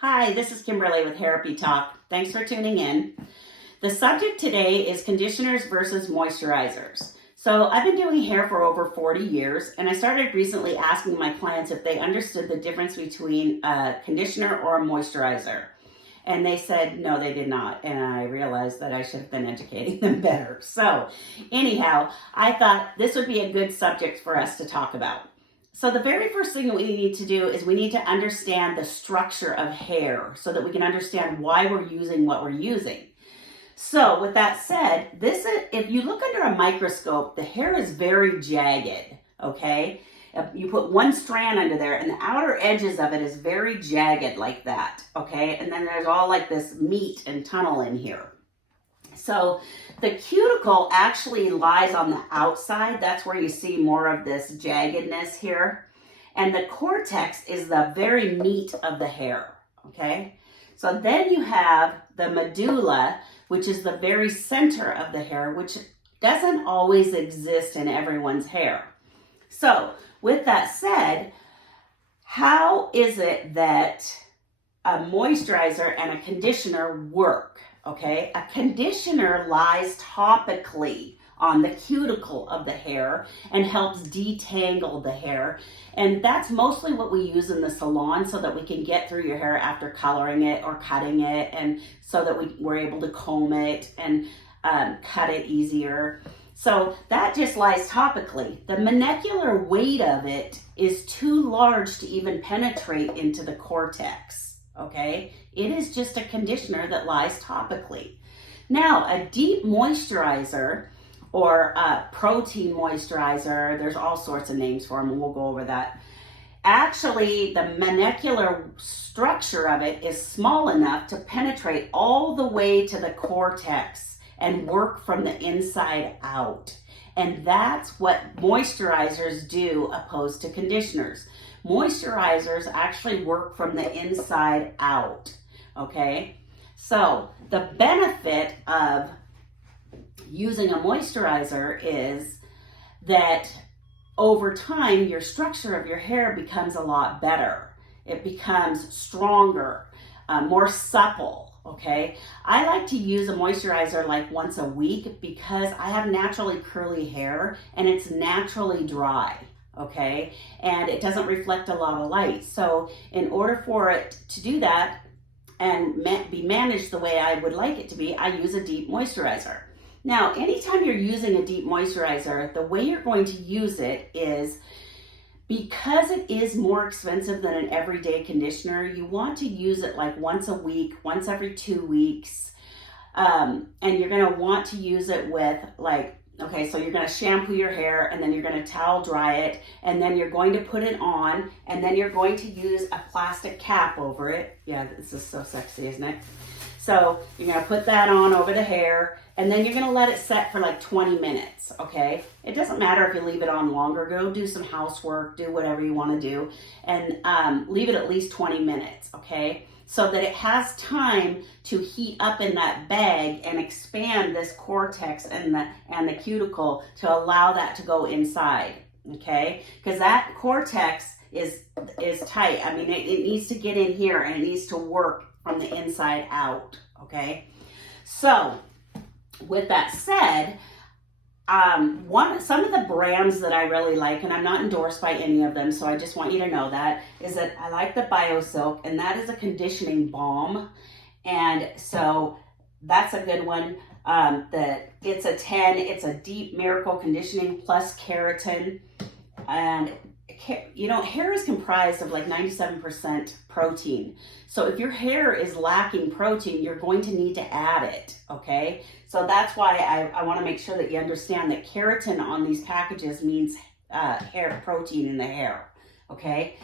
Hi, this is Kimberly with Therapy Talk. Thanks for tuning in. The subject today is conditioners versus moisturizers. So I've been doing hair for over 40 years, and I started recently asking my clients if they understood the difference between a conditioner or a moisturizer. And they said no, they did not. And I realized that I should have been educating them better. So anyhow, I thought this would be a good subject for us to talk about. So the very first thing that we need to do is we need to understand the structure of hair so that we can understand why we're using what we're using. So with that said, if you look under a microscope, the hair is very jagged, okay? You put one strand under there and the outer edges of it is very jagged like that, okay? And then there's all like this meat and tunnel in here. So the cuticle actually lies on the outside. That's where you see more of this jaggedness here. And the cortex is the very meat of the hair, okay? So then you have the medulla, which is the very center of the hair, which doesn't always exist in everyone's hair. So with that said, how is it that a moisturizer and a conditioner work? Okay, a conditioner lies topically on the cuticle of the hair and helps detangle the hair. And that's mostly what we use in the salon so that we can get through your hair after coloring it or cutting it, and so that we're able to comb it and cut it easier. So that just lies topically. The molecular weight of it is too large to even penetrate into the cortex. Okay, it is just a conditioner that lies topically. Now, a deep moisturizer or a protein moisturizer, there's all sorts of names for them, and we'll go over that. Actually, the molecular structure of it is small enough to penetrate all the way to the cortex and work from the inside out. And that's what moisturizers do opposed to conditioners. Moisturizers actually work from the inside out, okay? So the benefit of using a moisturizer is that over time, your structure of your hair becomes a lot better. It becomes stronger, more supple, okay? I like to use a moisturizer like once a week because I have naturally curly hair and it's naturally dry. Okay, and it doesn't reflect a lot of light. So in order for it to do that and be managed the way I would like it to be, I use a deep moisturizer. Now, anytime you're using a deep moisturizer, the way you're going to use it is, because it is more expensive than an everyday conditioner, you want to use it like once a week, once every 2 weeks. And you're gonna want to use it with okay, so you're going to shampoo your hair and then you're going to towel dry it and then you're going to put it on and then you're going to use a plastic cap over it. Yeah, this is so sexy, isn't it? So you're going to put that on over the hair and then you're going to let it set for like 20 minutes, okay? It doesn't matter if you leave it on longer. Go do some housework, do whatever you want to do, and leave it at least 20 minutes, okay? So that it has time to heat up in that bag and expand this cortex and the cuticle to allow that to go inside, okay? Because that cortex is tight. I mean, it needs to get in here and it needs to work from the inside out, okay? So with that said, some of the brands that I really like, and I'm not endorsed by any of them, so I just want you to know that, is that I like the BioSilk, and that is a conditioning balm, and so that's a good one. It's a 10, it's a deep miracle conditioning plus keratin, and you know, hair is comprised of like 97% protein. So if your hair is lacking protein, you're going to need to add it, okay? So that's why I want to make sure that you understand that keratin on these packages means hair protein in the hair, okay?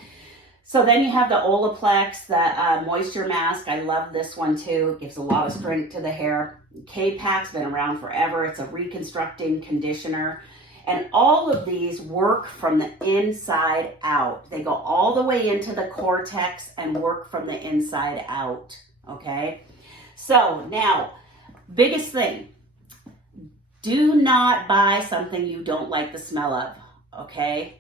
So then you have the Olaplex, the moisture mask. I love this one too. It gives a lot of strength to the hair. K-Pac's been around forever. It's a reconstructing conditioner. And all of these work from the inside out. They go all the way into the cortex and work from the inside out, okay? So now, biggest thing, do not buy something you don't like the smell of, okay?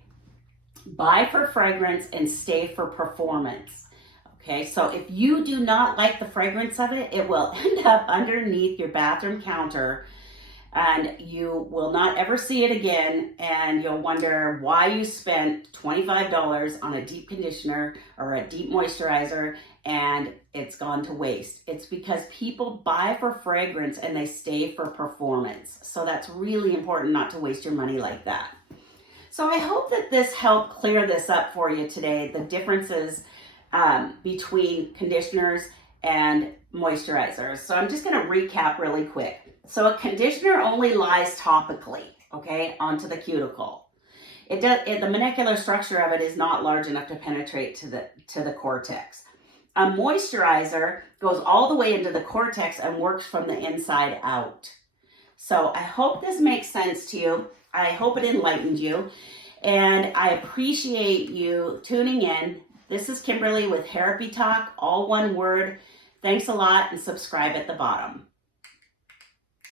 Buy for fragrance and stay for performance. Okay, so if you do not like the fragrance of it, it will end up underneath your bathroom counter and you will not ever see it again, and you'll wonder why you spent $25 on a deep conditioner or a deep moisturizer and it's gone to waste. It's because people buy for fragrance and they stay for performance. So that's really important not to waste your money like that. So I hope that this helped clear this up for you today, the differences between conditioners and moisturizers. So I'm just going to recap really quick. So a conditioner only lies topically, okay, onto the cuticle. The molecular structure of it is not large enough to penetrate to the cortex. A moisturizer goes all the way into the cortex and works from the inside out. So I hope this makes sense to you. I hope it enlightened you. And I appreciate you tuning in. This is Kimberly with Therapy Talk, all one word. Thanks a lot, and subscribe at the bottom.